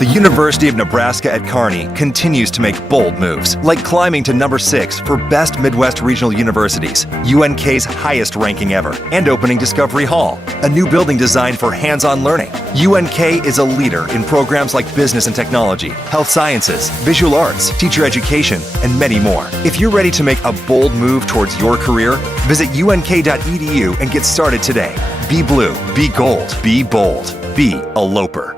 The University of Nebraska at Kearney continues to make bold moves, like climbing to number 6 for Best Midwest Regional Universities, UNK's highest ranking ever, and opening Discovery Hall, a new building designed for hands-on learning. UNK is a leader in programs like business and technology, health sciences, visual arts, teacher education, and many more. If you're ready to make a bold move towards your career, visit unk.edu and get started today. Be blue, be gold, be bold, be a Loper.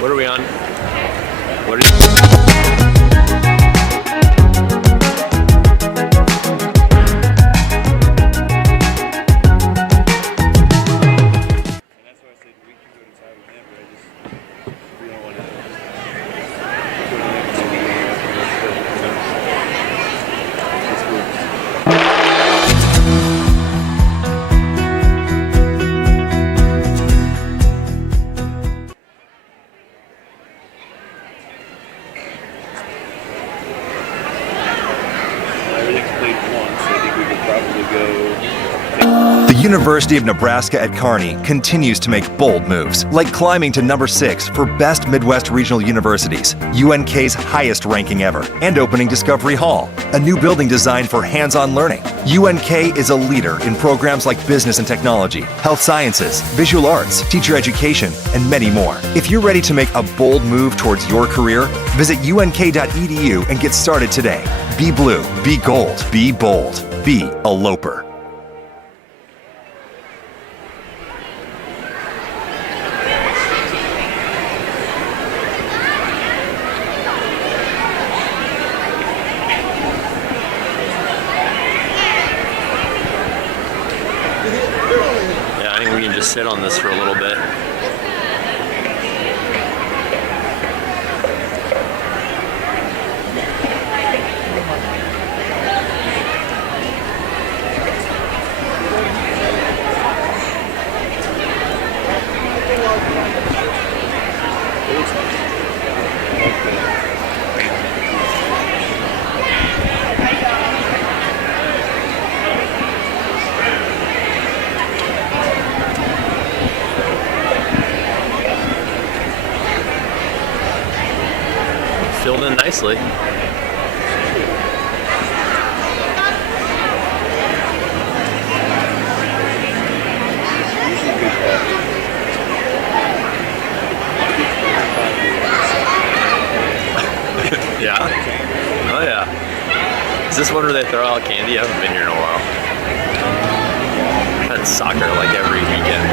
What are we on? What are you? The University of Nebraska at Kearney continues to make bold moves, like climbing to number 6 for Best Midwest Regional Universities, UNK's highest ranking ever, and opening Discovery Hall, a new building designed for hands-on learning. UNK is a leader in programs like business and technology, health sciences, visual arts, teacher education, and many more. If you're ready to make a bold move towards your career, visit unk.edu and get started today. Be blue, be gold, be bold, be a Loper. Yeah, I think we can just sit on this for a little bit. Filled in nicely. Yeah? Oh yeah. Is this one where they throw out candy? I haven't been here in a while. I've had soccer like every weekend.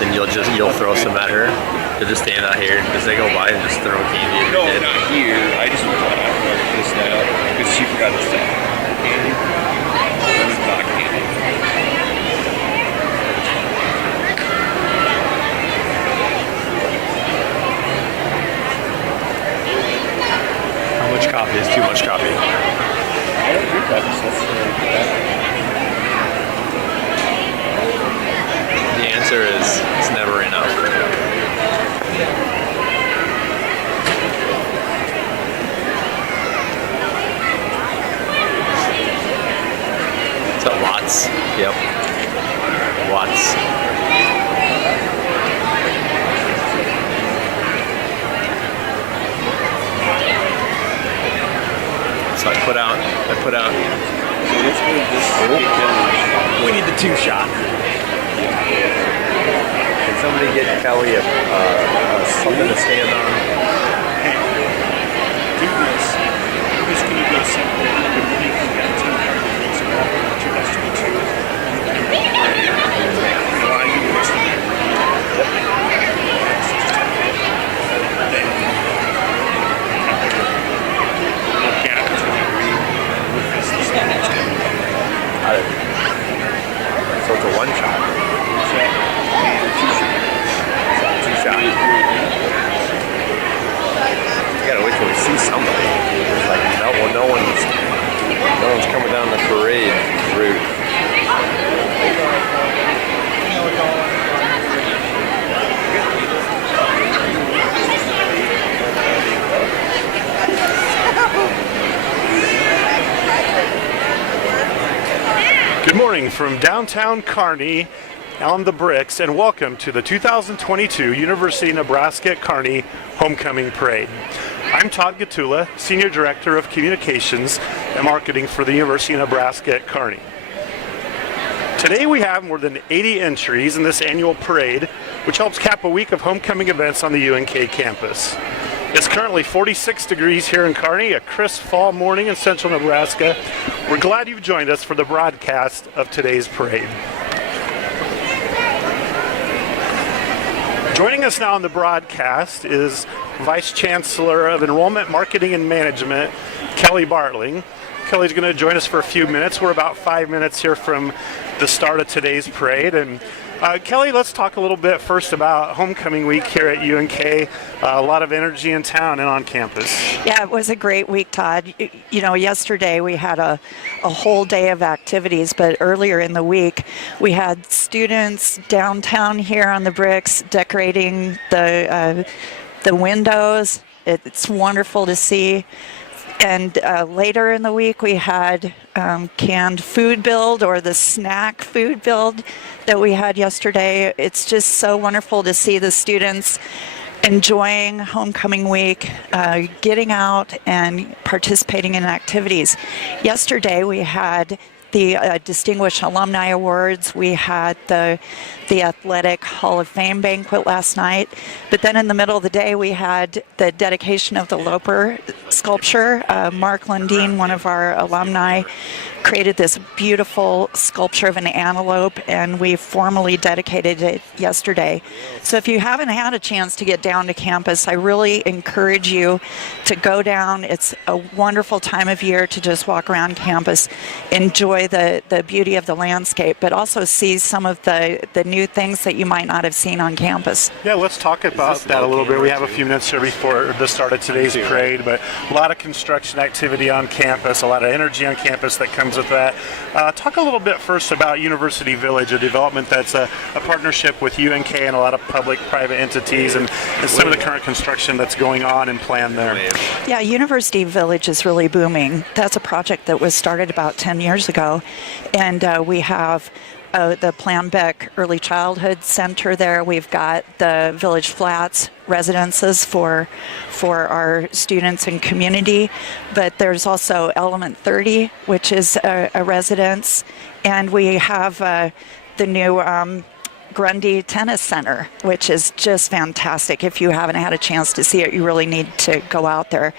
Then you'll throw some at her. You'll just stand out here as they go by and just throw candy at your kid. No, not here. I just went to this now because she forgot to stop. Candy. That's not candy. coffee. It's too much coffee. I don't drink coffee, so The answer is it's never enough. Is that Watts? Yep. Watts. So I put out. We need the 2-shot. Can somebody get Kelly something to stand on? do this. Who's going to go simple? The money can get to why you listening? Look at it. So it's a 1-shot. Two-shot. You gotta wait till we see somebody. It's like no one's coming down the parade route. Good morning from downtown Kearney on the Bricks, and welcome to the 2022 University of Nebraska at Kearney Homecoming Parade. I'm Todd Gatula, Senior Director of Communications and Marketing for the University of Nebraska at Kearney. Today we have more than 80 entries in this annual parade, which helps cap a week of homecoming events on the UNK campus. It's currently 46 degrees here in Kearney, a crisp fall morning in central Nebraska. We're glad you've joined us for the broadcast of today's parade. Joining us now on the broadcast is Vice Chancellor of Enrollment, Marketing, and Management, Kelly Bartling. Kelly's going to join us for a few minutes. We're about 5 minutes here from the start of today's parade. And Kelly, let's talk a little bit first about homecoming week here at UNK. A lot of energy in town and on campus. Yeah, it was a great week, Todd. You know, yesterday we had a whole day of activities, but earlier in the week we had students downtown here on the Bricks decorating the windows. It's wonderful to see. And later in the week, we had canned food build, or the snack food build that we had yesterday. It's just so wonderful to see the students enjoying homecoming week, getting out and participating in activities. Yesterday, we had the Distinguished Alumni Awards. We had the Athletic Hall of Fame banquet last night. But then in the middle of the day, we had the dedication of the Loper sculpture. Mark Lundeen, one of our alumni, created this beautiful sculpture of an antelope, and we formally dedicated it yesterday. So if you haven't had a chance to get down to campus, I really encourage you to go down. It's a wonderful time of year to just walk around campus, enjoy the beauty of the landscape, but also see some of the new things that you might not have seen on campus. Yeah, let's talk about that a little bit. We have a few minutes here before the start of today's parade, but a lot of construction activity on campus, a lot of energy on campus that comes with that. Talk a little bit first about University Village, a development that's a partnership with UNK and a lot of public-private entities, and some of the current construction that's going on and planned there. Yeah, University Village is really booming. That's a project that was started about 10 years ago, and we have the Planbeck Early Childhood Center there. We've got the Village Flats residences for our students and community, but there's also Element 30, which is a residence, and we have the new Grundy Tennis Center, which is just fantastic. If you haven't had a chance to see it, you really need to go out there.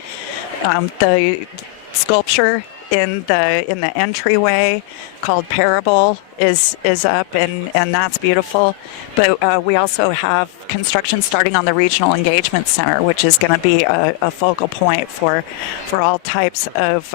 The sculpture in the entryway called Parable is up, and that's beautiful. But we also have construction starting on the Regional Engagement Center, which is going to be a focal point for all types of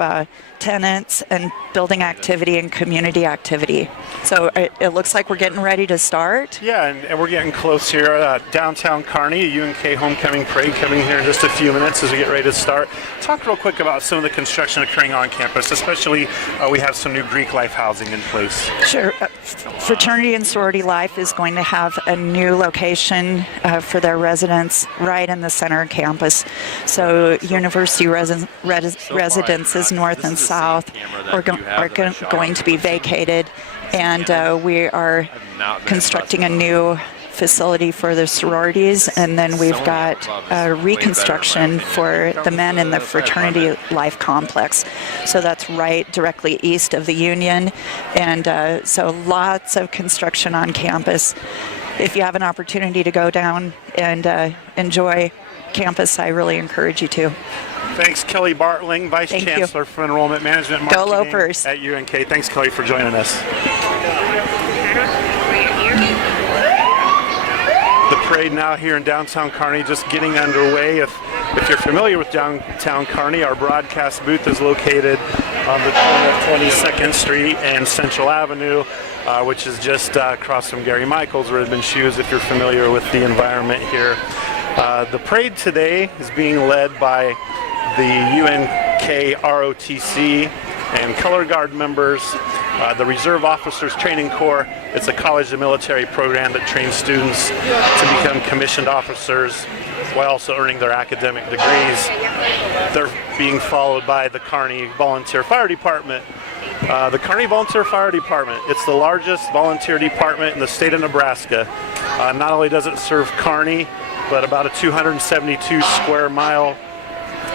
tenants and building activity and community activity. So it looks like we're getting ready to start. Yeah, and we're getting close here. Downtown Kearney, UNK Homecoming Parade coming here in just a few minutes as we get ready to start. Talk real quick about some of the construction occurring on campus, especially we have some new Greek life housing in place. Sure. Fraternity and Sorority Life is going to have a new location for their residents right in the center of campus. So university residences north and south are going to be vacated, and we are constructing a new facility for the sororities, and then we've got reconstruction for the men in the fraternity life complex. So that's right directly east of the Union, and so lots of construction on campus. If you have an opportunity to go down and enjoy campus, I really encourage you to. Thanks, Kelly Bartling, Vice Thank Chancellor you. for Enrollment Management Go Marketing Lopers. at UNK. Thanks, Kelly, for joining us. The parade now here in downtown Kearney just getting underway. If you're familiar with downtown Kearney, our broadcast booth is located on the corner of 22nd Street and Central Avenue, which is just across from Gary Michaels Ribbon Shoes, if you're familiar with the environment here. The parade today is being led by the UNK ROTC and Color Guard members, the Reserve Officers Training Corps. It's a college and military program that trains students to become commissioned officers while also earning their academic degrees. They're being followed by the Kearney Volunteer Fire Department. The Kearney Volunteer Fire Department, it's the largest volunteer department in the state of Nebraska. Not only does it serve Kearney, but about a 272 square mile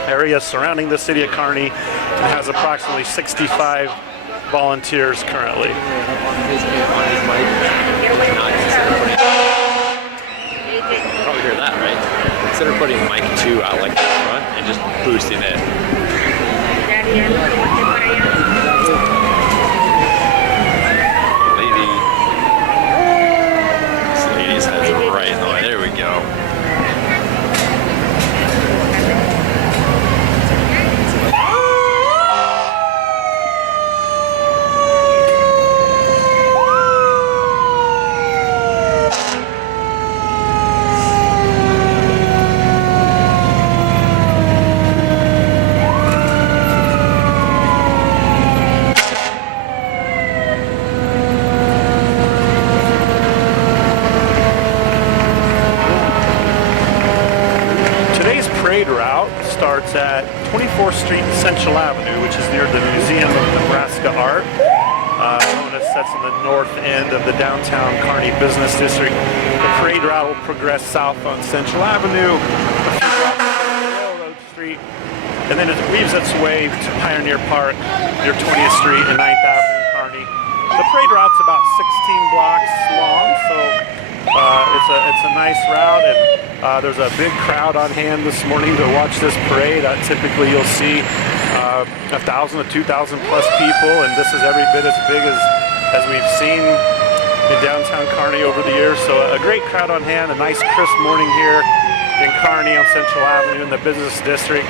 area surrounding the city of Kearney, and has approximately 65 volunteers currently. Probably hear that, right? Instead of putting mic 2 out like the front and just boosting it. This lady's head's right in the way. There we go. Starts at 24th Street and Central Avenue, which is near the Museum of Nebraska Art, known as that's in the north end of the downtown Kearney Business District. The parade route will progress south on Central Avenue, a few blocks down Railroad Street, and then it weaves its way to Pioneer Park near 20th Street and 9th Avenue in Kearney. The parade route's about 16 blocks long, so it's a nice route, and there's a big crowd on hand this morning to watch this parade. Typically you'll see 1,000 to 2,000 plus people, and this is every bit as big as we've seen in downtown Kearney over the years. So a great crowd on hand, a nice crisp morning here in Kearney on Central Avenue in the business district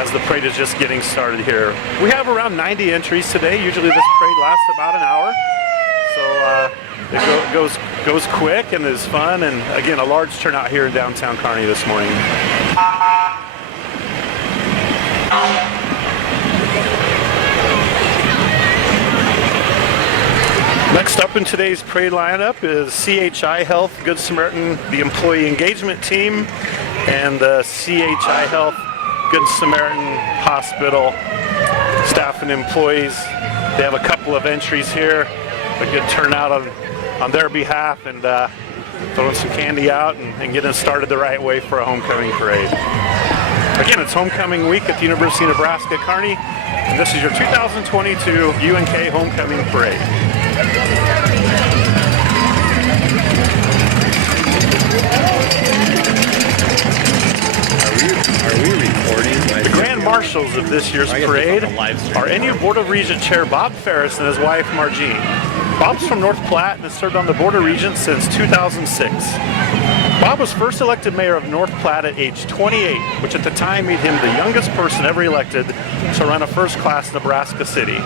as the parade is just getting started here. We have around 90 entries today. Usually this parade lasts about an hour. So it goes quick and is fun, and again, a large turnout here in downtown Kearney this morning. Next up in today's parade lineup is CHI Health, Good Samaritan, the Employee Engagement Team, and the CHI Health, Good Samaritan Hospital staff and employees. They have a couple of entries here. A good turnout on their behalf, and throwing some candy out and getting started the right way for a homecoming parade. Again, it's homecoming week at the University of Nebraska Kearney, and this is your 2022 UNK Homecoming Parade. Are we recording? The Grand Marshal officials of this year's parade are NU Board of Regent Chair Bob Ferris and his wife Margene. Bob's from North Platte and has served on the Board of Regents since 2006. Bob was first elected mayor of North Platte at age 28, which at the time made him the youngest person ever elected to run a first-class Nebraska city.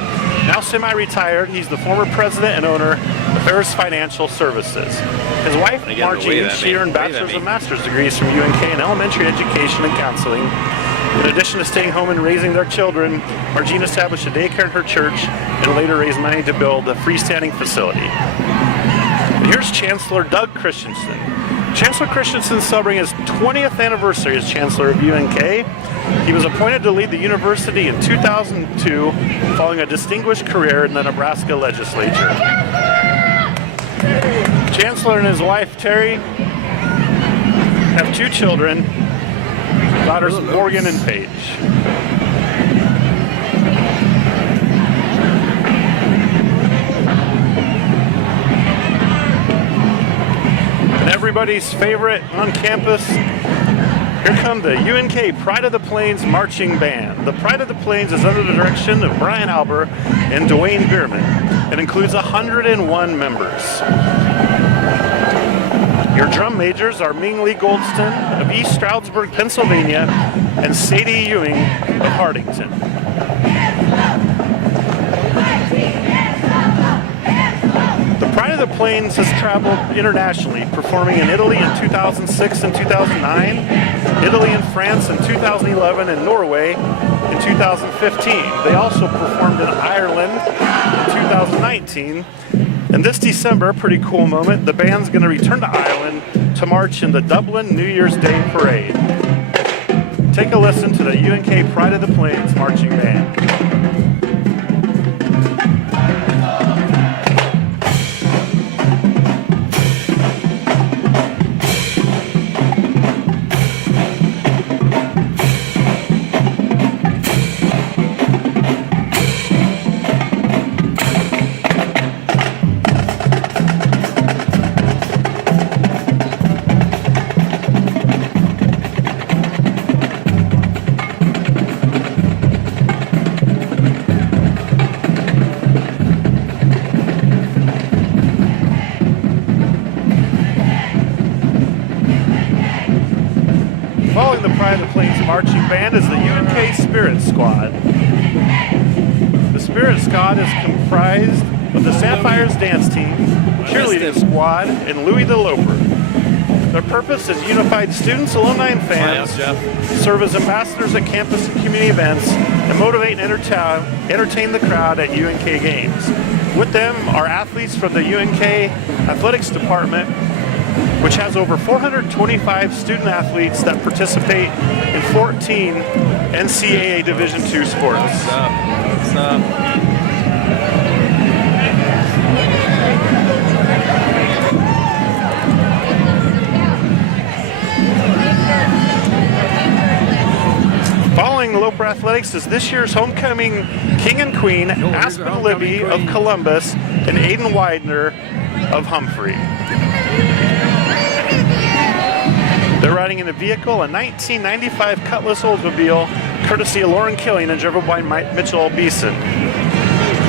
Now semi-retired, he's the former president and owner of Ferris Financial Services. His wife, Margene, she earned bachelor's and master's degrees from UNK in elementary education and counseling. In addition to staying home and raising their children, Margene established a daycare in her church and later raised money to build a freestanding facility. And here's Chancellor Doug Christensen. Chancellor Christensen is celebrating his 20th anniversary as Chancellor of UNK. He was appointed to lead the university in 2002, following a distinguished career in the Nebraska legislature. Chancellor and his wife, Terry, have 2 children, daughters Morgan and Paige. And everybody's favorite on campus, here come the UNK Pride of the Plains Marching Band. The Pride of the Plains is under the direction of Brian Alber and Dwayne Bierman. It includes 101 members. Your drum majors are Ming Lee Goldston of East Stroudsburg, Pennsylvania, and Sadie Ewing of Hardington. The Pride of the Plains has traveled internationally, performing in Italy in 2006 and 2009, Italy and France in 2011, and Norway in 2015. They also performed in Ireland in 2019. And this December, pretty cool moment, the band's going to return to Ireland to march in the Dublin New Year's Day Parade. Take a listen to the UNK Pride of the Plains Marching Band. Following the Pride of the Plains Marching Band is the UNK Spirit Squad. The Spirit Squad is comprised of the Sapphires Dance Team, Cheerleading Squad, and Louie the Loper. Their purpose is unified students, alumni, and fans, serve as ambassadors at campus and community events, and motivate and entertain the crowd at UNK games. With them are athletes from the UNK Athletics Department, which has over 425 student athletes that participate in 14 NCAA Division II sports. What's up? Following Loper Athletics is this year's homecoming king and queen, Aspen Libby of Columbus and Aiden Widener of Humphrey. They're riding in a vehicle, a 1995 Cutlass Oldsmobile, courtesy of Lauren Killian and driven by Mitchell Beeson.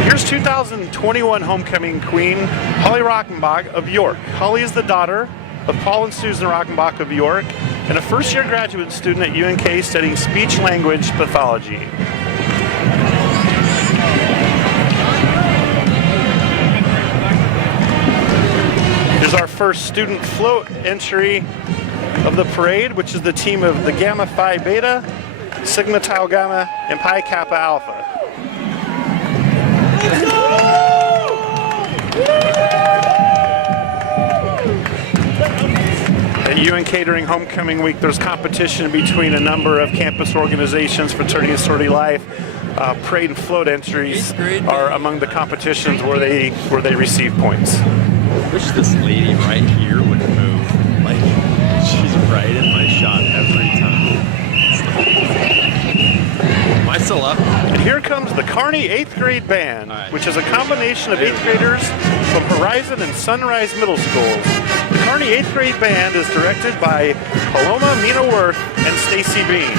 Here's 2021 homecoming queen, Holly Rockenbach of York. Holly is the daughter of Paul and Susan Rockenbach of York and a first-year graduate student at UNK studying speech-language pathology. Here's our first student float entry of the parade, which is the team of the Gamma Phi Beta, Sigma Tau Gamma, and Pi Kappa Alpha. At UNK during homecoming week, there's competition between a number of campus organizations, fraternity and sorority life. Parade and float entries are among the competitions where they receive points. I wish this lady right here would move. Like, she's right in my shot every time. Am I still up? And here comes the Kearney 8th grade band, which is a combination of 8th graders from Horizon and Sunrise Middle Schools. The Kearney 8th grade band is directed by Paloma Mina Worth and Stacy Bean.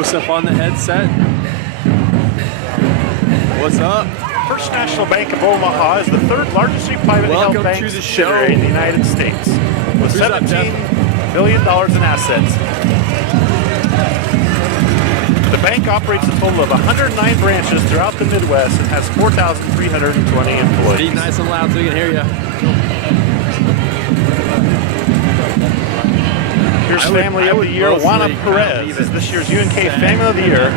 Joseph on the headset. What's up? First National Bank of Omaha is the third largest privately held Welcome bank to the subsidiary show. in the United States, with Who's up, $17 Jeff? billion in assets. The bank operates a total of 109 branches throughout the Midwest and has 4,320 employees. Be nice and loud so we can hear you. Here's Family of the Year. Juana Perez is this year's UNK Family of the Year,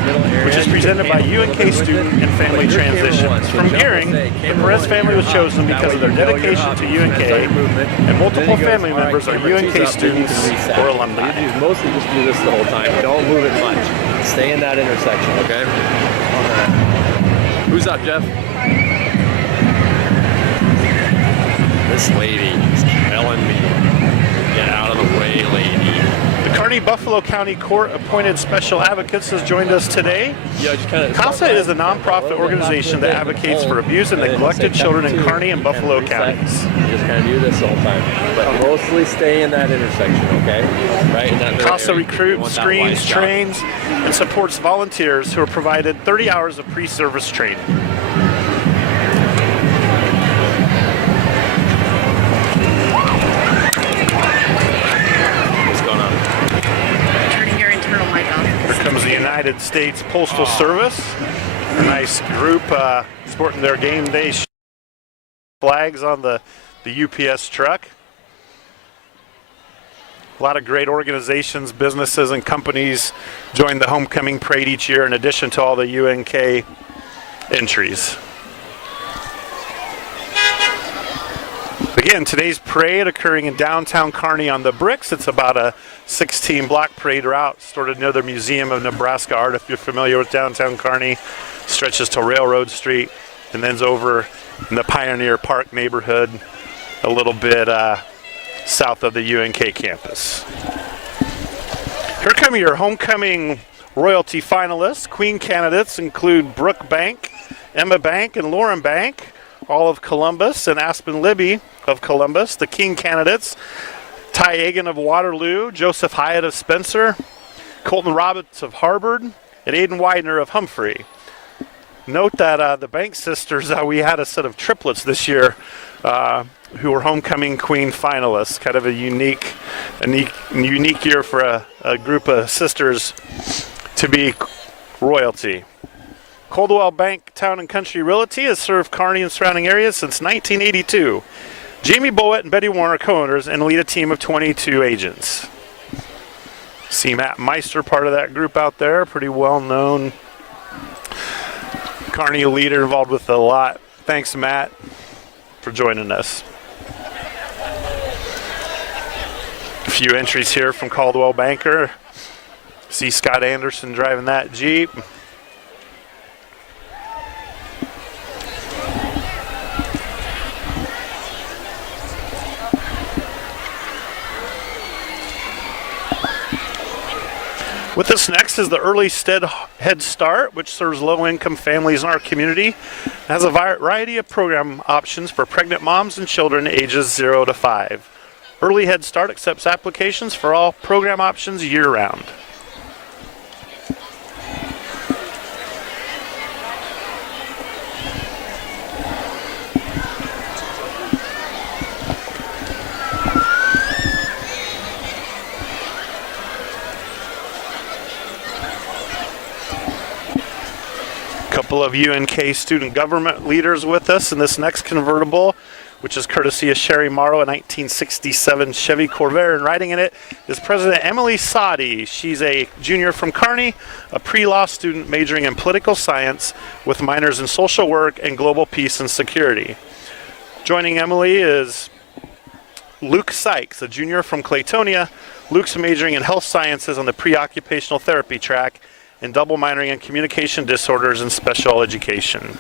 which is presented by UNK Student and Family Transitions. From Gearing, the Perez family was chosen because of their dedication to UNK, and multiple family members are UNK students or alumni. Mostly just do this the whole time. Don't move it much. Stay in that intersection, okay? Who's up, Jeff? This lady is telling me. Get out of the way, lady. The Kearney Buffalo County Court appointed special advocates has joined us today. Yeah, just kind of. CASA is a nonprofit organization that advocates for abused and neglected children in Kearney and Buffalo counties. Just kind of do this the whole time, but mostly stay in that intersection, okay? Right. In that CASA area. You recruits, want that screens, wide shot. trains, and supports volunteers who are provided 30 hours of pre-service training. What's going on? Turning your internal mic off. Here comes the United States Postal Service. A nice group sporting their game day flags on the UPS truck. A lot of great organizations, businesses, and companies join the homecoming parade each year in addition to all the UNK entries. Again, today's parade occurring in downtown Kearney on the Bricks. It's about a 16-block parade route started near the Museum of Nebraska Art. If you're familiar with downtown Kearney, stretches to Railroad Street and then's over in the Pioneer Park neighborhood a little bit south of the UNK campus. Here come your homecoming royalty finalists. Queen candidates include Brooke Bank, Emma Bank, and Lauren Bank, all of Columbus, and Aspen Libby of Columbus. The King candidates, Ty Egan of Waterloo, Joseph Hyatt of Spencer, Colton Roberts of Harvard, and Aiden Widener of Humphrey. Note that the Bank sisters, we had a set of triplets this year who were homecoming queen finalists. Kind of a unique year for a group of sisters to be royalty. Coldwell Bank Town and Country Realty has served Kearney and surrounding areas since 1982. Jamie Bowett and Betty Warner co-owners and lead a team of 22 agents. See Matt Meister, part of that group out there, pretty well known Kearney leader, involved with a lot. Thanks, Matt, for joining us. A few entries here from Caldwell Banker. See Scott Anderson driving that Jeep. With us next is the Early Head Start, which serves low-income families in our community. It has a variety of program options for pregnant moms and children ages 0 to 5. Early Head Start accepts applications for all program options year-round. Couple of UNK student government leaders with us in this next convertible, which is courtesy of Sherry Morrow, a 1967 Chevy Corvair, and riding in it is President Emily Sadi. She's a junior from Kearney, a pre-law student majoring in political science with minors in social work and global peace and security. Joining Emily is Luke Sykes, a junior from Claytonia. Luke's majoring in health sciences on the pre-occupational therapy track and double minoring in communication disorders and special education.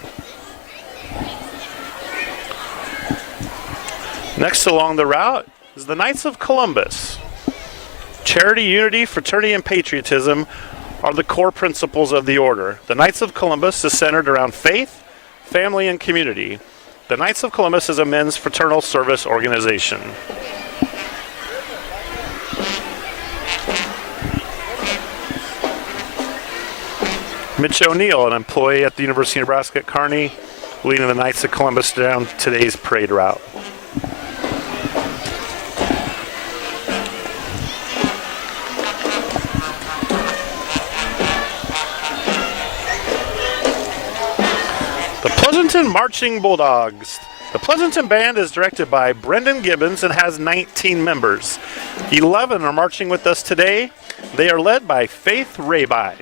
Next along the route is the Knights of Columbus. Charity, unity, fraternity, and patriotism are the core principles of the order. The Knights of Columbus is centered around faith, family, and community. The Knights of Columbus is a men's fraternal service organization. Mitch O'Neill, an employee at the University of Nebraska at Kearney, leading the Knights of Columbus down today's parade route. The Pleasanton Marching Bulldogs. The Pleasanton Band is directed by Brendan Gibbons and has 19 members. 11 are marching with us today. They are led by Faith Rabine.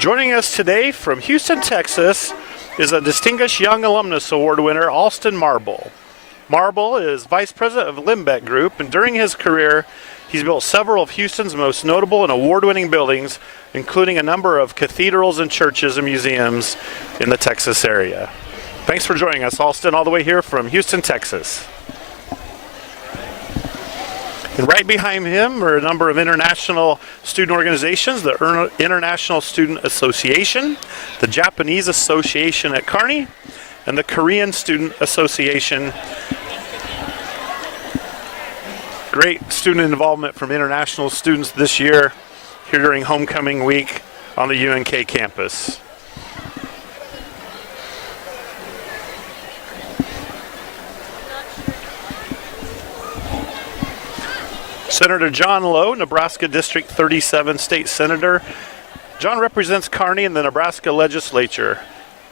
Joining us today from Houston, Texas, is a Distinguished Young Alumnus Award winner, Alston Marble. Marble is Vice President of Limbeck Group, and during his career, he's built several of Houston's most notable and award-winning buildings, including a number of cathedrals and churches and museums in the Texas area. Thanks for joining us, Alston, all the way here from Houston, Texas. And right behind him are a number of international student organizations, the International Student Association, the Japanese Association at Kearney, and the Korean Student Association. Great student involvement from international students this year here during homecoming week on the UNK campus. Senator John Lowe, Nebraska District 37 State Senator. John represents Kearney in the Nebraska legislature.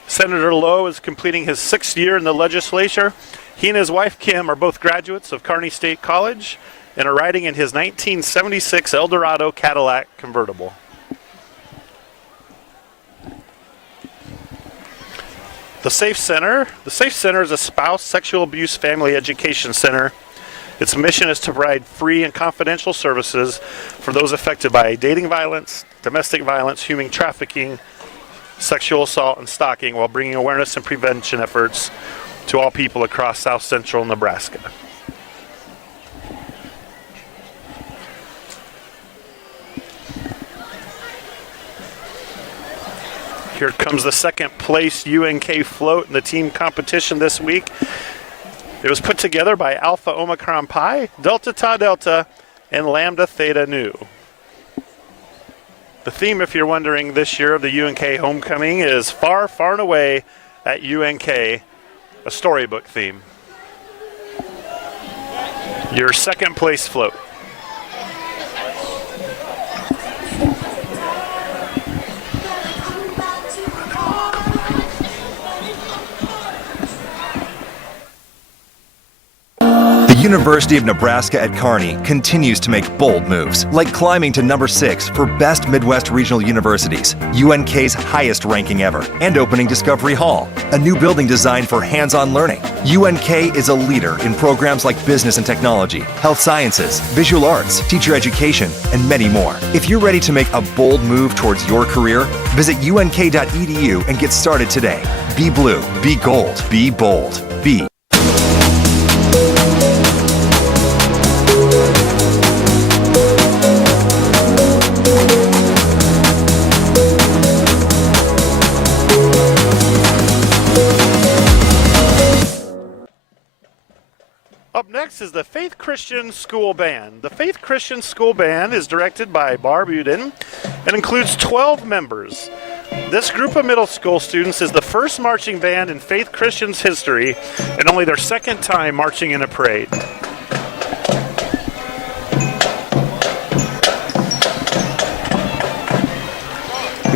Senator Lowe is completing his 6th year in the legislature. He and his wife Kim are both graduates of Kearney State College and are riding in his 1976 Eldorado Cadillac convertible. The Safe Center. The Safe Center is a spouse sexual abuse family education center. Its mission is to provide free and confidential services for those affected by dating violence, domestic violence, human trafficking, sexual assault, and stalking, while bringing awareness and prevention efforts to all people across South Central Nebraska. Here comes the second place UNK float in the team competition this week. It was put together by Alpha Omicron Pi, Delta Tau Delta, and Lambda Theta Nu. The theme, if you're wondering, this year of the UNK homecoming is Far, Far and Away at UNK, a storybook theme. Your second place float. The University of Nebraska at Kearney continues to make bold moves, like climbing to number 6 for Best Midwest Regional Universities, UNK's highest ranking ever, and opening Discovery Hall, a new building designed for hands-on learning. UNK is a leader in programs like business and technology, health sciences, visual arts, teacher education, and many more. If you're ready to make a bold move towards your career, visit unk.edu and get started today. Be blue, be gold, be bold, be. Up next is the Faith Christian School Band. The Faith Christian School Band is directed by Barb Uden and includes 12 members. This group of middle school students is the first marching band in Faith Christian's history and only their second time marching in a parade.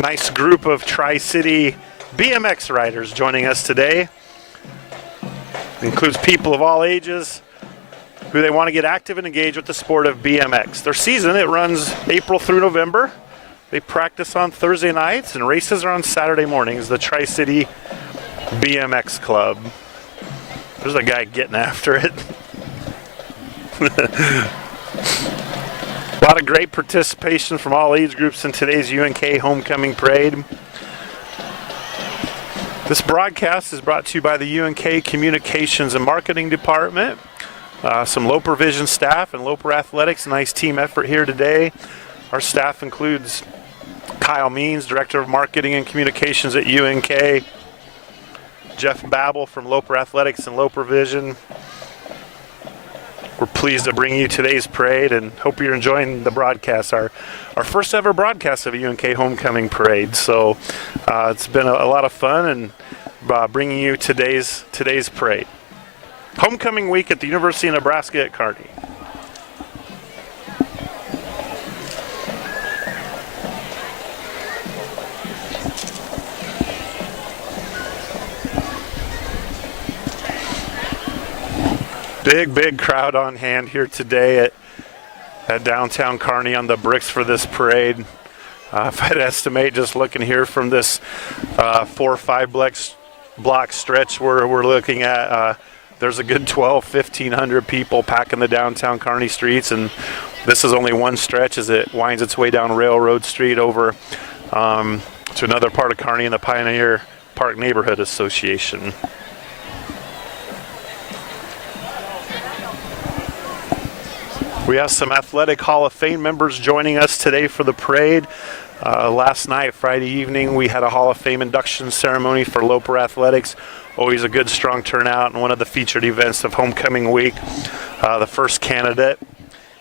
Nice group of Tri-City BMX riders joining us today. Includes people of all ages who they want to get active and engaged with the sport of BMX. Their season, it runs April through November. They practice on Thursday nights and races are on Saturday mornings. The Tri-City BMX Club. There's a guy getting after it. A lot of great participation from all age groups in today's UNK Homecoming Parade. This broadcast is brought to you by the UNK Communications and Marketing Department. Some Loper Vision staff and Loper Athletics. Nice team effort here today. Our staff includes Kyle Means, Director of Marketing and Communications at UNK. Jeff Babel from Loper Athletics and Loper Vision. We're pleased to bring you today's parade and hope you're enjoying the broadcast. Our first ever broadcast of a UNK Homecoming Parade. So it's been a lot of fun and bringing you today's parade. Homecoming week at the University of Nebraska at Kearney. Big crowd on hand here today at downtown Kearney on the bricks for this parade. If I'd estimate, just looking here from this 4 or 5 block stretch we're looking at, there's a good 1,500 people packing the downtown Kearney streets, and this is only one stretch as it winds its way down Railroad Street over to another part of Kearney in the Pioneer Park Neighborhood Association. We have some Athletic Hall of Fame members joining us today for the parade. Last night, Friday evening, we had a Hall of Fame induction ceremony for Loper Athletics. Always a good, strong turnout and one of the featured events of Homecoming Week. The first candidate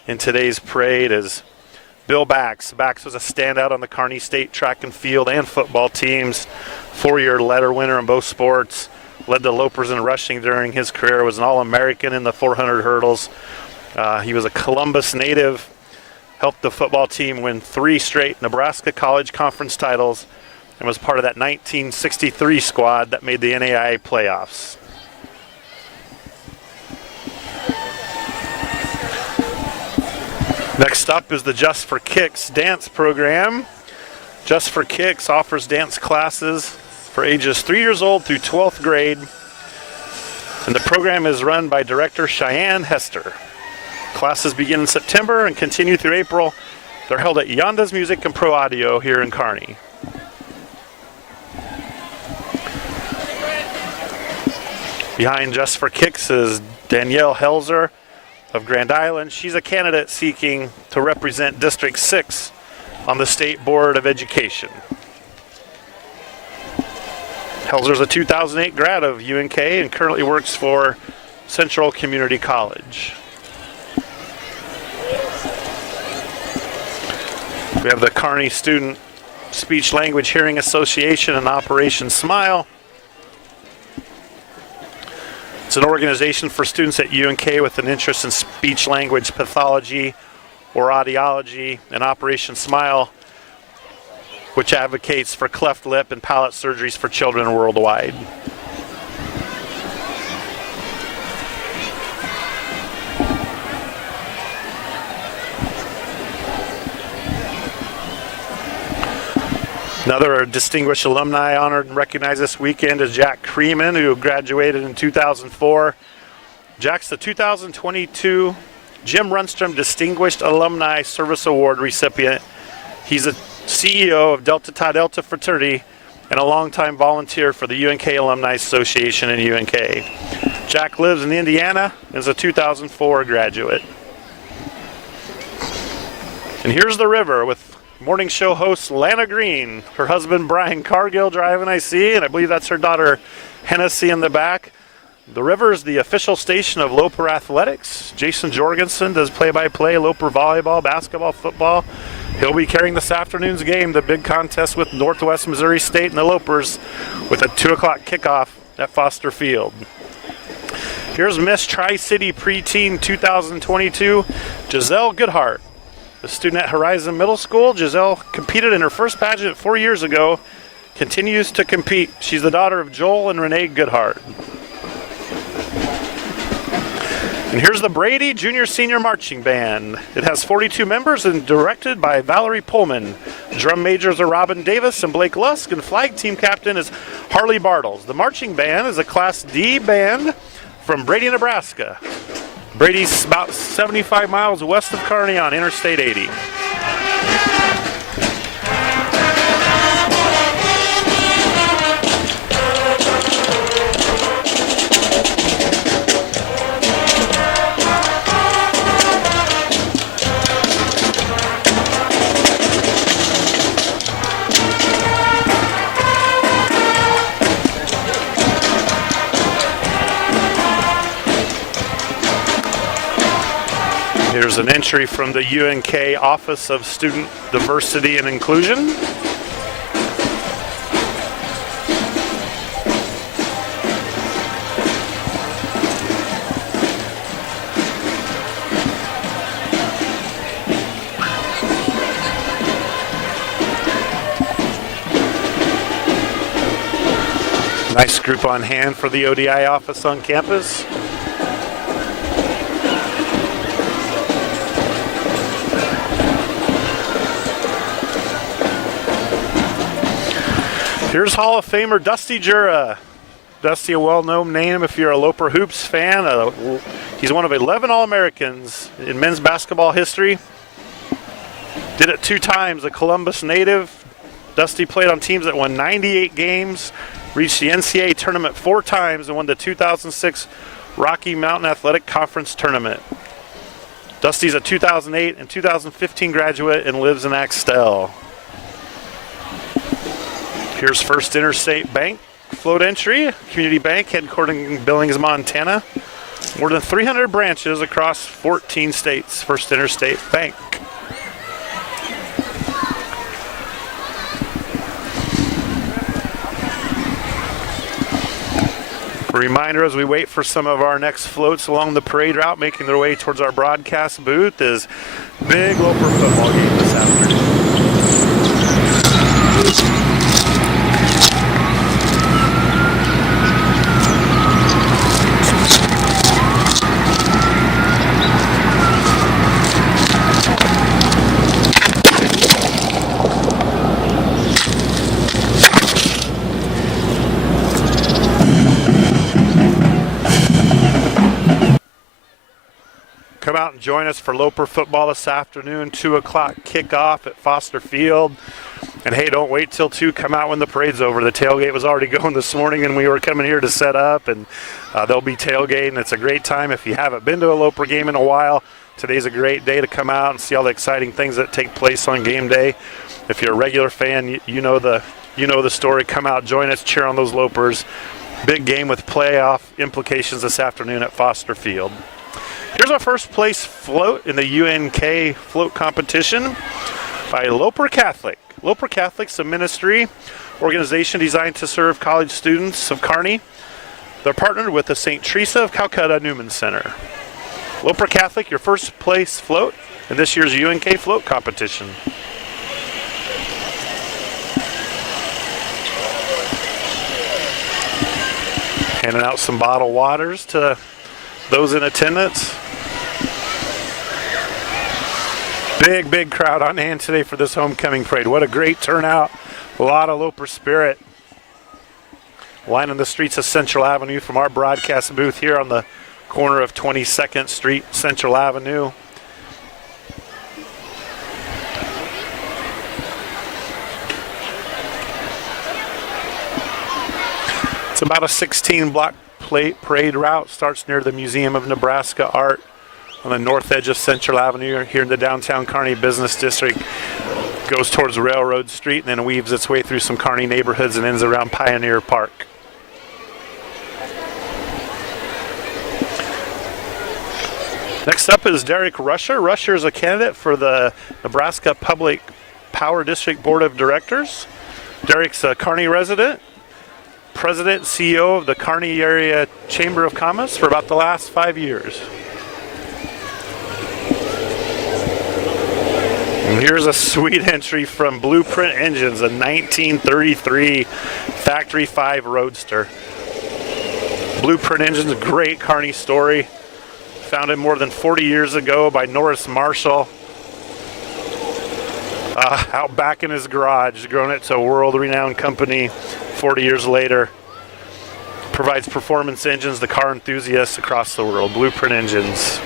in today's parade is Bill Bax. Bax was a standout on the Kearney State track and field and football teams. 4-year letter winner in both sports. Led the Lopers in rushing during his career. Was an All-American in the 400 hurdles. He was a Columbus native, helped the football team win 3 straight Nebraska College Conference titles, and was part of that 1963 squad that made the NAIA playoffs. Next up is the Just for Kicks dance program. Just for Kicks offers dance classes for ages 3 years old through 12th grade, and the program is run by Director Cheyenne Hester. Classes begin in September and continue through April. They're held at Yonda's Music and Pro Audio here in Kearney. Behind Just for Kicks is Danielle Helzer of Grand Island. She's a candidate seeking to represent District 6 on the State Board of Education. Helzer's a 2008 grad of UNK and currently works for Central Community College. We have the Kearney Student Speech Language Hearing Association and Operation Smile. It's an organization for students at UNK with an interest in speech language pathology or audiology, and Operation Smile, which advocates for cleft lip and palate surgeries for children worldwide. Another distinguished alumni honored and recognized this weekend is Jack Creeman, who graduated in 2004. Jack's the 2022 Jim Runstrom Distinguished Alumni Service Award recipient. He's a CEO of Delta Tau Delta Fraternity and a longtime volunteer for the UNK Alumni Association in UNK. Jack lives in Indiana and is a 2004 graduate. And here's the river with morning show host Lana Green, her husband Brian Cargill driving, I see, and I believe that's her daughter Hennessy in the back. The river is the official station of Loper Athletics. Jason Jorgensen does play-by-play Loper volleyball, basketball, football. He'll be carrying this afternoon's game, the big contest with Northwest Missouri State and the Lopers, with a 2 o'clock kickoff at Foster Field. Here's Miss Tri-City Preteen 2022, Giselle Goodhart. A student at Horizon Middle School, Giselle competed in her first pageant 4 years ago, continues to compete. She's the daughter of Joel and Renee Goodhart. And here's the Brady Junior Senior Marching Band. It has 42 members and directed by Valerie Pullman. Drum majors are Robin Davis and Blake Lusk, and flag team captain is Harley Bartles. The marching band is a Class D band from Brady, Nebraska. Brady's about 75 miles west of Kearney on Interstate 80. Here's an entry from the UNK Office of Student Diversity and Inclusion. Nice group on hand for the ODI office on campus. Here's Hall of Famer Dusty Jura. Dusty, a well-known name if you're a Loper Hoops fan. He's one of 11 All-Americans in men's basketball history. Did it 2 times, a Columbus native. Dusty played on teams that won 98 games, reached the NCAA tournament 4 times, and won the 2006 Rocky Mountain Athletic Conference tournament. Dusty's a 2008 and 2015 graduate and lives in Axtell. Here's First Interstate Bank float entry, community bank headquartered in Billings, Montana. More than 300 branches across 14 states. First Interstate Bank. A reminder as we wait for some of our next floats along the parade route making their way towards our broadcast booth is big Loper football game this afternoon. Come out and join us for Loper football this afternoon, 2 o'clock kickoff at Foster Field. And hey, don't wait till 2, come out when the parade's over. The tailgate was already going this morning and we were coming here to set up, and they'll be tailgating. It's a great time. If you haven't been to a Loper game in a while, today's a great day to come out and see all the exciting things that take place on game day. If you're a regular fan, you know the story. Come out, join us, cheer on those Lopers. Big game with playoff implications this afternoon at Foster Field. Here's our first place float in the UNK float competition by Loper Catholic. Loper Catholic's a ministry organization designed to serve college students of Kearney. They're partnered with the St. Teresa of Calcutta Newman Center. Loper Catholic, your first place float in this year's UNK float competition. Handing out some bottled waters to those in attendance. Big crowd on hand today for this homecoming parade. What a great turnout. A lot of Loper spirit. Lining the streets of Central Avenue from our broadcast booth here on the corner of 22nd Street, Central Avenue. It's about a 16-block parade route. Starts near the Museum of Nebraska Art on the north edge of Central Avenue here in the downtown Kearney Business District. Goes towards Railroad Street and then weaves its way through some Kearney neighborhoods and ends around Pioneer Park. Next up is Derek Rusher. Rusher is a candidate for the Nebraska Public Power District Board of Directors. Derek's a Kearney resident, president and CEO of the Kearney Area Chamber of Commerce for about the last 5 years. And here's a sweet entry from Blueprint Engines, a 1933 Factory 5 Roadster. Blueprint Engines, great Kearney story. founded more than 40 years ago by Norris Marshall. Out back in his garage, grown it to a world-renowned company 40 years later. Provides performance engines to car enthusiasts across the world. Blueprint Engines.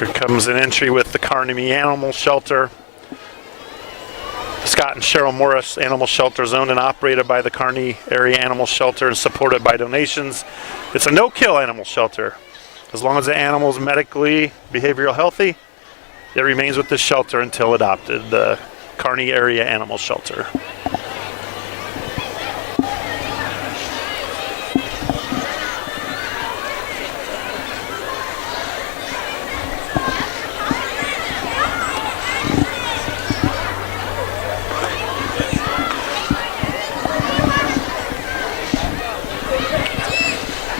Here comes an entry with the Kearney Animal Shelter. Scott and Cheryl Morris Animal Shelter is owned and operated by the Kearney Area Animal Shelter and supported by donations. It's a no-kill animal shelter. As long as the animal is medically, behavioral healthy, it remains with the shelter until adopted. The Kearney Area Animal Shelter.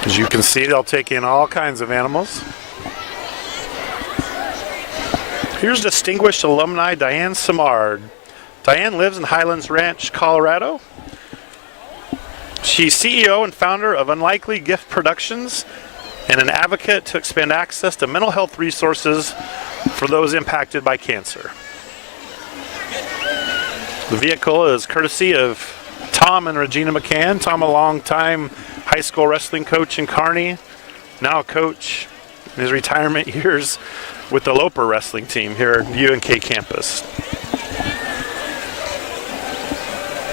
As you can see, they'll take in all kinds of animals. Here's distinguished alumni Diane Simard. Diane lives in Highlands Ranch, Colorado. She's CEO and founder of Unlikely Gift Productions and an advocate to expand access to mental health resources for those impacted by cancer. The vehicle is courtesy of Tom and Regina McCann. Tom, a long-time high school wrestling coach in Kearney, now a coach in his retirement years with the Loper wrestling team here at UNK campus.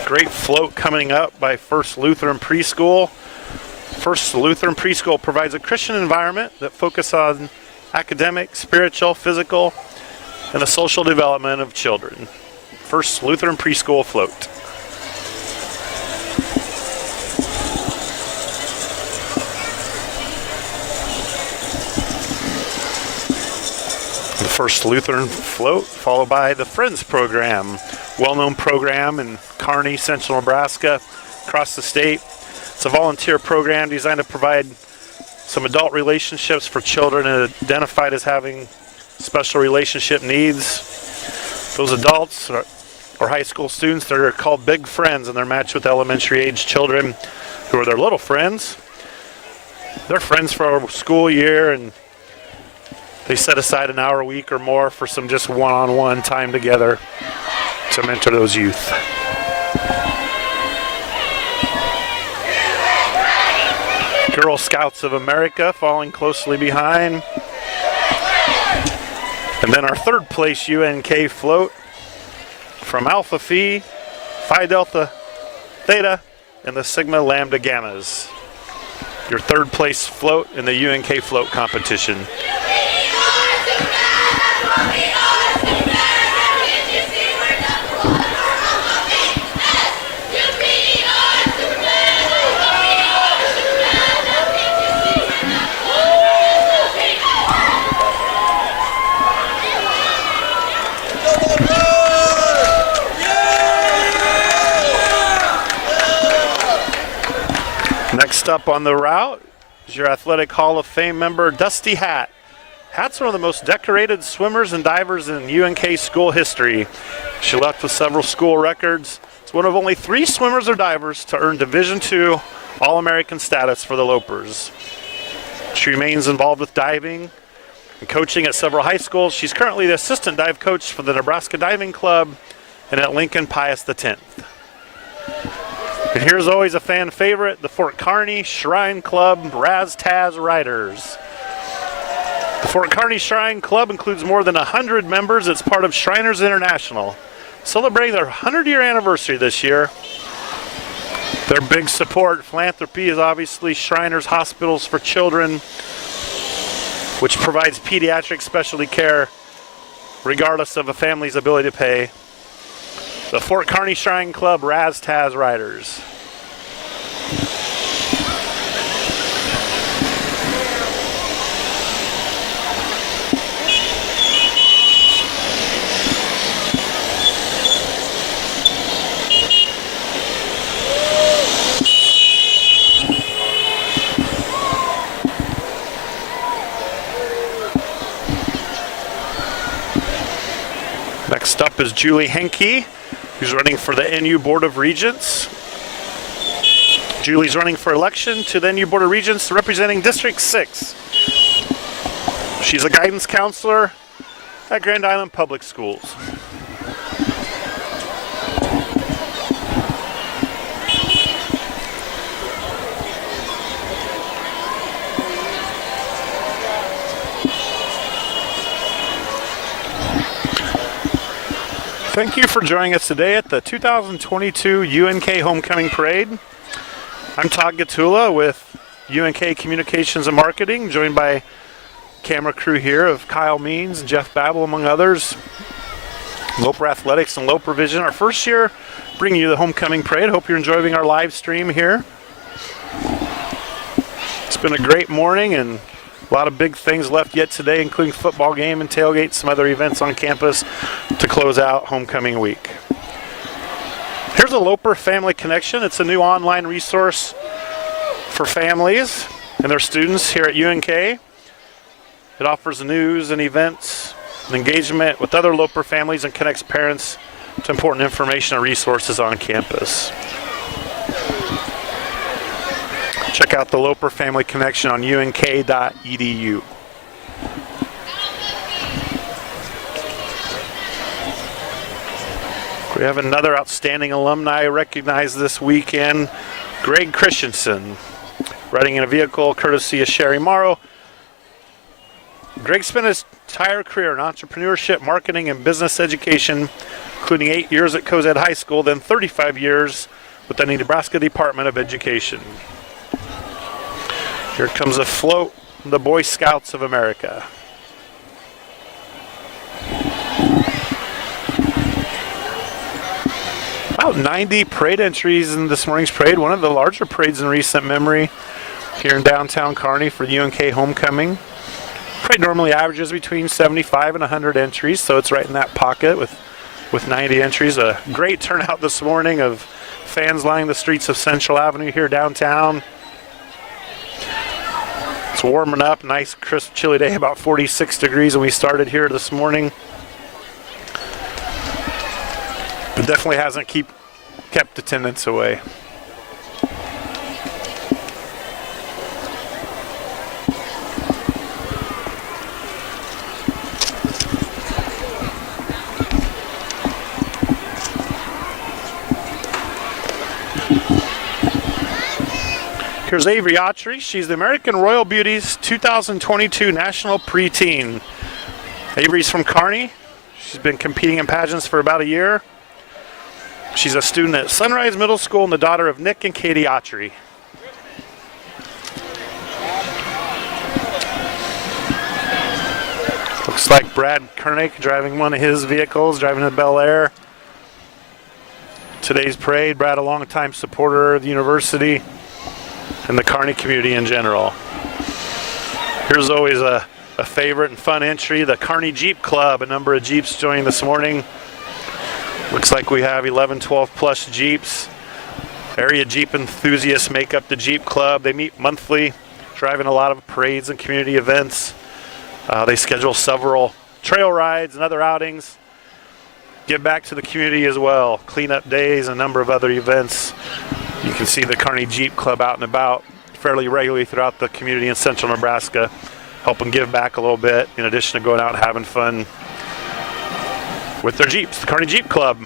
Great float coming up by First Lutheran Preschool. First Lutheran Preschool provides a Christian environment that focuses on academic, spiritual, physical, and the social development of children. First Lutheran Preschool float. The First Lutheran float, followed by the Friends program, well-known program in Kearney, Central Nebraska, across the state. It's a volunteer program designed to provide some adult relationships for children identified as having special relationship needs. Those adults or high school students that are called big friends, and they're matched with elementary age children who are their little friends. They're friends for a school year, and they set aside an hour a week or more for some just one-on-one time together to mentor those youth. Girl Scouts of America following closely behind. And then our third place UNK float from Alpha Phi, Phi Delta Theta, and the Sigma Lambda Gammas. Your third place float in the UNK float competition. Next up on the route is your Athletic Hall of Fame member, Dusty Hatt. Hatt's one of the most decorated swimmers and divers in UNK school history. She left with several school records. It's one of only 3 swimmers or divers to earn Division II All-American status for the Lopers. She remains involved with diving and coaching at several high schools. She's currently the assistant dive coach for the Nebraska Diving Club and at Lincoln Pius X. And here's always a fan favorite, the Fort Kearney Shrine Club Raz-Taz Riders. The Fort Kearney Shrine Club includes more than 100 members. It's part of Shriners International, celebrating their 100-year anniversary this year. Their big support, philanthropy, is obviously Shriners Hospitals for Children, which provides pediatric specialty care regardless of a family's ability to pay. The Fort Kearney Shrine Club Raz-Taz Riders. Next up is Julie Henke, who's running for the NU Board of Regents. Julie's running for election to the NU Board of Regents representing District 6. She's a guidance counselor at Grand Island Public Schools. Thank you for joining us today at the 2022 UNK Homecoming Parade. I'm Todd Gatula with UNK Communications and Marketing, joined by camera crew here of Kyle Means and Jeff Babel, among others. Loper Athletics and Loper Vision, our first year bringing you the Homecoming Parade. Hope you're enjoying our live stream here. It's been a great morning and a lot of big things left yet today, including football game and tailgate, some other events on campus to close out homecoming week. Here's a Loper Family Connection. It's a new online resource for families and their students here at UNK. It offers news and events and engagement with other Loper families and connects parents to important information and resources on campus. Check out the Loper Family Connection on unk.edu. We have another outstanding alumni recognized this weekend, Greg Christensen, riding in a vehicle courtesy of Sherry Morrow. Greg spent his entire career in entrepreneurship, marketing, and business education, including 8 years at Cozad High School, then 35 years with the Nebraska Department of Education. Here comes a float from the Boy Scouts of America. About 90 parade entries in this morning's parade, one of the larger parades in recent memory here in downtown Kearney for the UNK Homecoming. Parade normally averages between 75 and 100 entries, so it's right in that pocket with 90 entries. A great turnout this morning of fans lining the streets of Central Avenue here downtown. It's warming up, nice crisp chilly day, about 46 degrees when we started here this morning. But definitely hasn't kept attendance away. Here's Avery Autry. She's the American Royal Beauty's 2022 National Preteen. Avery's from Kearney. She's been competing in pageants for about a year. She's a student at Sunrise Middle School and the daughter of Nick and Katie Autry. Looks like Brad Kearney driving one of his vehicles, driving to Bel Air. Today's parade, Brad, a longtime supporter of the university and the Kearney community in general. Here's always a favorite and fun entry, the Kearney Jeep Club. A number of Jeeps joining this morning. Looks like we have 11, 12 plus Jeeps. Area Jeep enthusiasts make up the Jeep Club. They meet monthly, driving a lot of parades and community events. They schedule several trail rides and other outings. Give back to the community as well. Cleanup days, a number of other events. You can see the Kearney Jeep Club out and about fairly regularly throughout the community in central Nebraska, helping give back a little bit in addition to going out and having fun with their Jeeps. The Kearney Jeep Club.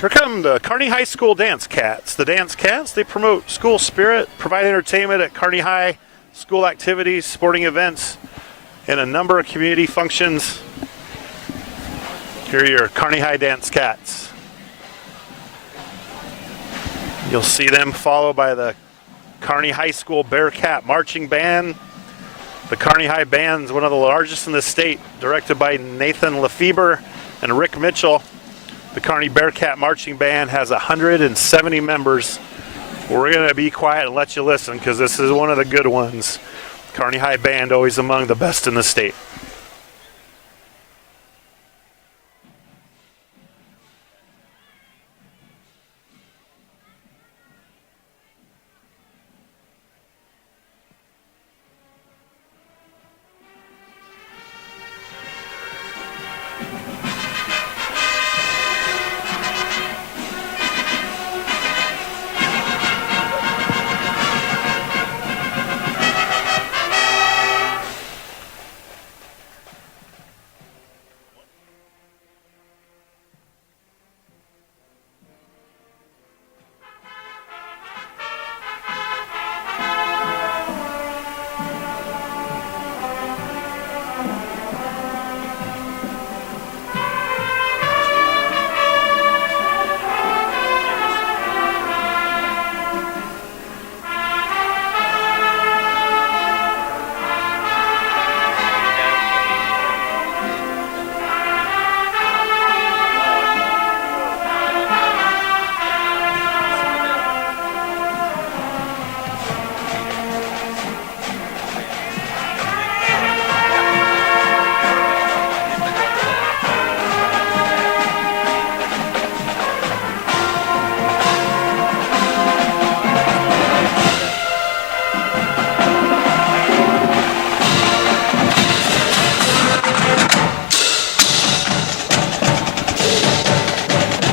Here come the Kearney High School Dance Cats. The Dance Cats, they promote school spirit, provide entertainment at Kearney High, school activities, sporting events, and a number of community functions. Here are your Kearney High Dance Cats. You'll see them followed by the Kearney High School Bearcat Marching Band. The Kearney High Band is one of the largest in the state, directed by Nathan Lefebvre and Rick Mitchell. The Kearney Bearcat Marching Band has 170 members. We're going to be quiet and let you listen because this is one of the good ones. Kearney High Band, always among the best in the state.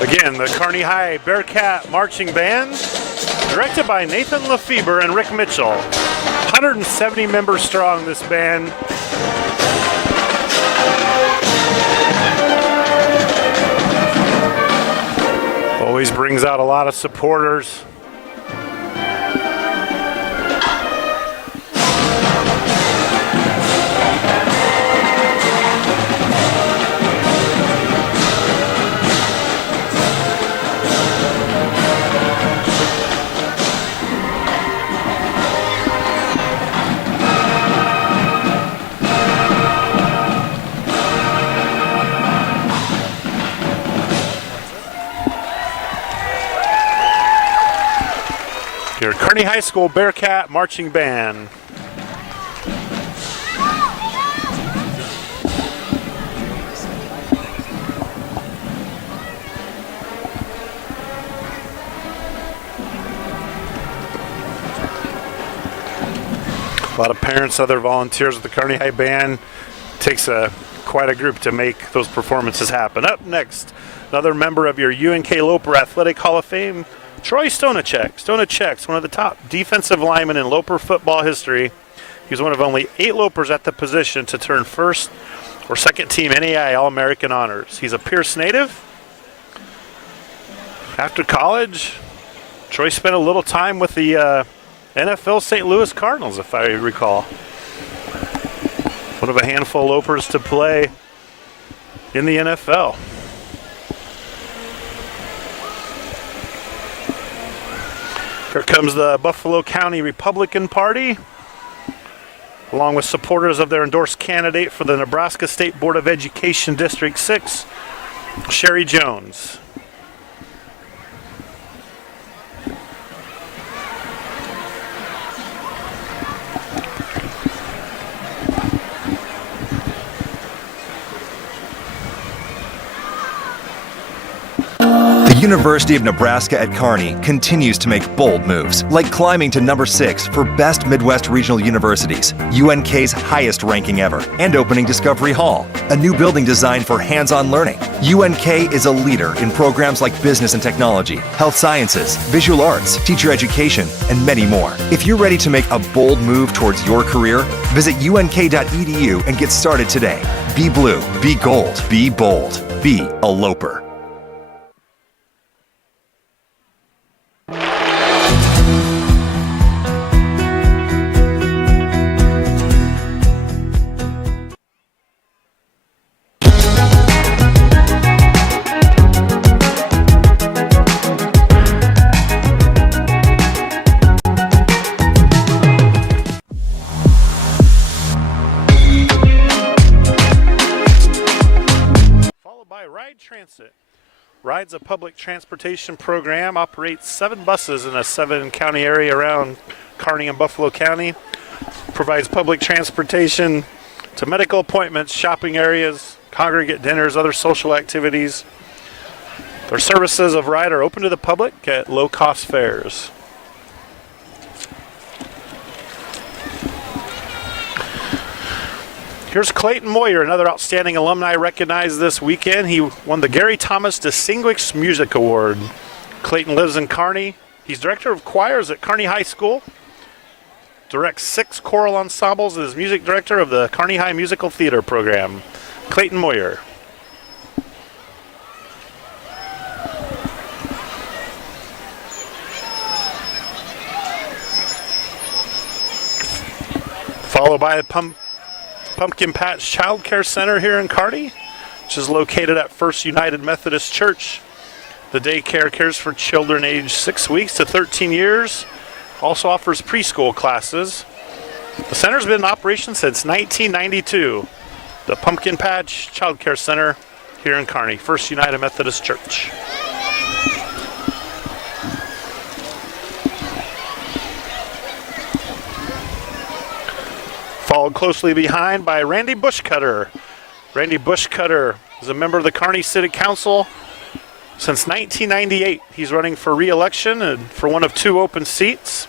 Again, the Kearney High Bearcat Marching Band, directed by Nathan Lefebvre and Rick Mitchell. 170 members strong, this band. Always brings out a lot of supporters. Your Kearney High School Bearcat Marching Band. A lot of parents, other volunteers with the Kearney High Band. Takes quite a group to make those performances happen. Up next, another member of your UNK Loper Athletic Hall of Fame, Troy Stonacek. Stonacek's one of the top defensive linemen in Loper football history. He's one of only 8 Lopers at the position to turn first or second team NAI All-American honors. He's a Pierce native. After college, Troy spent a little time with the NFL St. Louis Cardinals, if I recall. One of a handful of Lopers to play in the NFL. Here comes the Buffalo County Republican Party, along with supporters of their endorsed candidate for the Nebraska State Board of Education District 6, Sherry Jones. The University of Nebraska at Kearney continues to make bold moves, like climbing to number 6 for Best Midwest Regional Universities, UNK's highest ranking ever, and opening Discovery Hall, a new building designed for hands-on learning. UNK is a leader in programs like business and technology, health sciences, visual arts, teacher education, and many more. If you're ready to make a bold move towards your career, visit unk.edu and get started today. Be blue, be gold, be bold, be a Loper. rides a public transportation program, operates 7 buses in a 7-county area around Kearney and Buffalo County, provides public transportation to medical appointments, shopping areas, congregate dinners, other social activities. Their services of ride are open to the public at low-cost fares. Here's Clayton Moyer, another outstanding alumni recognized this weekend. He won the Gary Thomas Distinguished Music Award. Clayton lives in Kearney. He's director of choirs at Kearney High School, directs 6 choral ensembles, and is music director of the Kearney High Musical Theater program. Clayton Moyer. Followed by a Pumpkin Patch Child Care Center here in Kearney, which is located at First United Methodist Church. The daycare cares for children aged 6 weeks to 13 years. Also offers preschool classes. The center's been in operation since 1992. The Pumpkin Patch Child Care Center here in Kearney, First United Methodist Church. Followed closely behind by Randy Bushcutter. Randy Bushcutter is a member of the Kearney City Council since 1998. He's running for re-election and for one of 2 open seats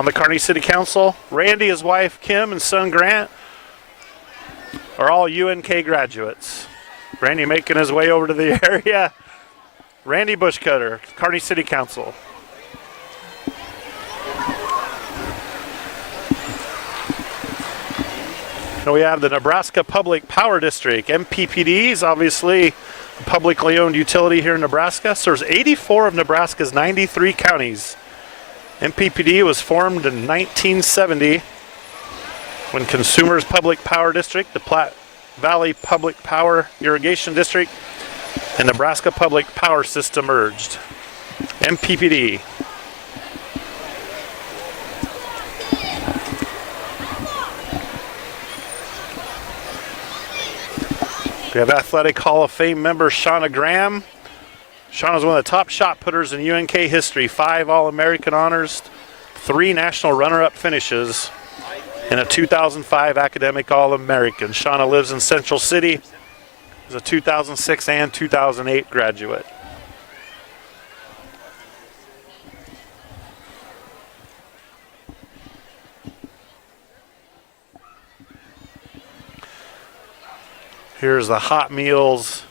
on the Kearney City Council. Randy, his wife Kim, and son Grant are all UNK graduates. Randy making his way over to the area. Randy Bushcutter, Kearney City Council. Now we have the Nebraska Public Power District. MPPD is obviously a publicly owned utility here in Nebraska. Serves 84 of Nebraska's 93 counties. MPPD was formed in 1970 when Consumers Public Power District, the Platte Valley Public Power Irrigation District, and Nebraska Public Power System merged. MPPD. We have Athletic Hall of Fame member Shauna Graham. Shauna is one of the top shot putters in UNK history. 5 All-American honors, 3 national runner-up finishes, and a 2005 Academic All-American. Shauna lives in Central City. Is a 2006 and 2008 graduate. Here's the Hot Meals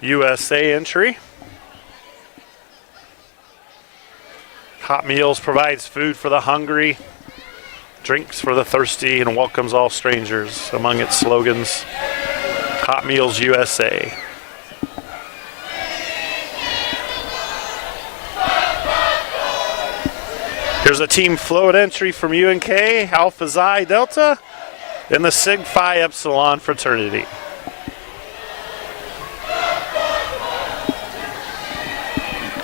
USA entry. Hot Meals provides food for the hungry, drinks for the thirsty, and welcomes all strangers among its slogans. Hot Meals USA. Here's a team float entry from UNK, Alpha Xi Delta, and the Sig Phi Epsilon fraternity.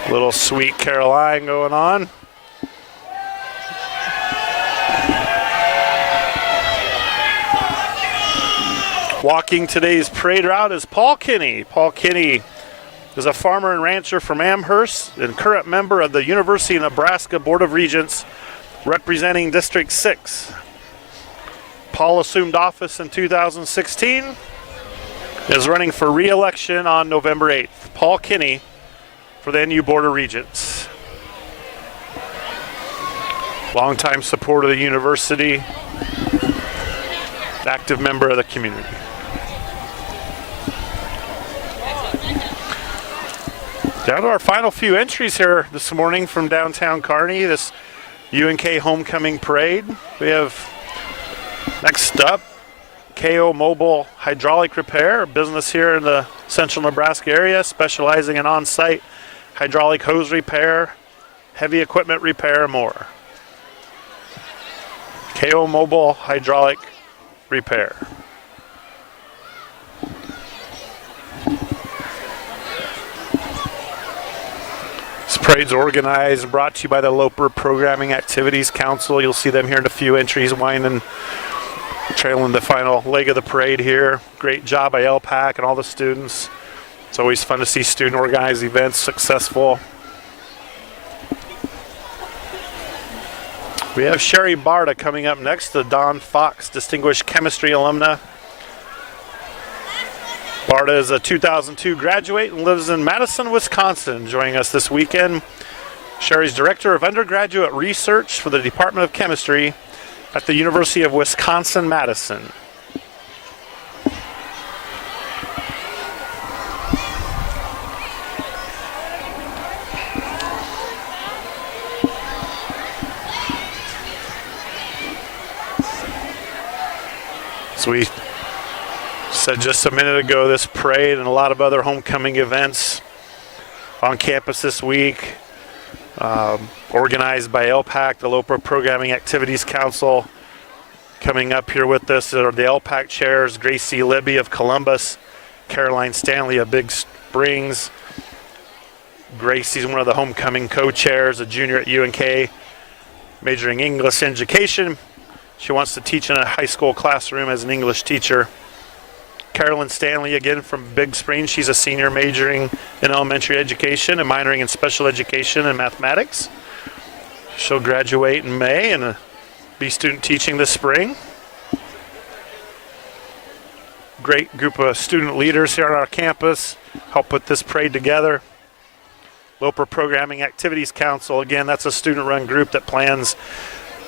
Little Sweet Caroline going on. Walking today's parade route is Paul Kinney. Paul Kinney is a farmer and rancher from Amherst and current member of the University of Nebraska Board of Regents representing District 6. Paul assumed office in 2016, is running for re-election on November 8th. Paul Kinney for the NU Board of Regents. Longtime supporter of the university, active member of the community. Down to our final few entries here this morning from downtown Kearney, this UNK homecoming parade. We have next up KO Mobile Hydraulic Repair, a business here in the central Nebraska area specializing in on-site hydraulic hose repair, heavy equipment repair, and more. KO Mobile Hydraulic Repair. This parade's organized and brought to you by the Loper Programming Activities Council. You'll see them here in a few entries, winding, trailing the final leg of the parade here. Great job by LPAC and all the students. It's always fun to see student organized events successful. We have Sherry Barta coming up next, the Don Fox Distinguished Chemistry alumna. Barta is a 2002 graduate and lives in Madison, Wisconsin, joining us this weekend. Sherry's Director of Undergraduate Research for the Department of Chemistry at the University of Wisconsin-Madison. So we said just a minute ago, this parade and a lot of other homecoming events on campus this week, organized by LPAC, the Loper Programming Activities Council. Coming up here with us are the LPAC chairs, Gracie Libby of Columbus, Caroline Stanley of Big Springs. Gracie's one of the homecoming co-chairs, a junior at UNK, majoring English education. She wants to teach in a high school classroom as an English teacher. Carolyn Stanley, again from Big Springs. She's a senior majoring in elementary education and minoring in special education and mathematics. She'll graduate in May and be student teaching this spring. Great group of student leaders here on our campus help put this parade together. Loper Programming Activities Council, again, that's a student-run group that plans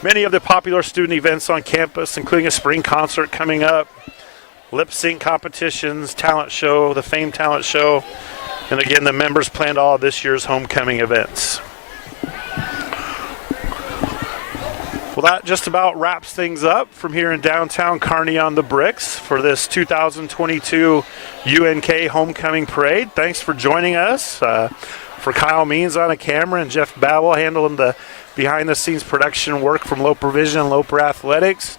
many of the popular student events on campus, including a spring concert coming up, lip sync competitions, talent show, the famed talent show, and again, the members planned all of this year's homecoming events. Well, that just about wraps things up from here in downtown Kearney on the Bricks for this 2022 UNK Homecoming Parade. Thanks for joining us. For Kyle Means on a camera and Jeff Babel handling the behind-the-scenes production work from Loper Vision and Loper Athletics.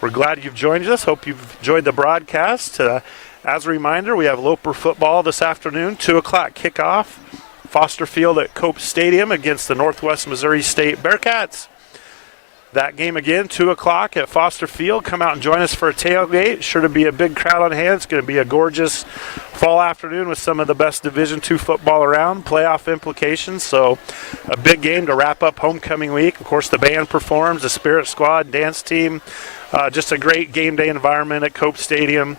We're glad you've joined us. Hope you've enjoyed the broadcast. As a reminder, we have Loper football this afternoon, 2 o'clock kickoff. Foster Field at Cope Stadium against the Northwest Missouri State Bearcats. That game again, 2 o'clock at Foster Field. Come out and join us for a tailgate. Sure to be a big crowd on hand. It's going to be a gorgeous fall afternoon with some of the best Division II football around, playoff implications. So a big game to wrap up homecoming week. Of course, the band performs, the Spirit Squad, dance team. Just a great game day environment at Cope Stadium.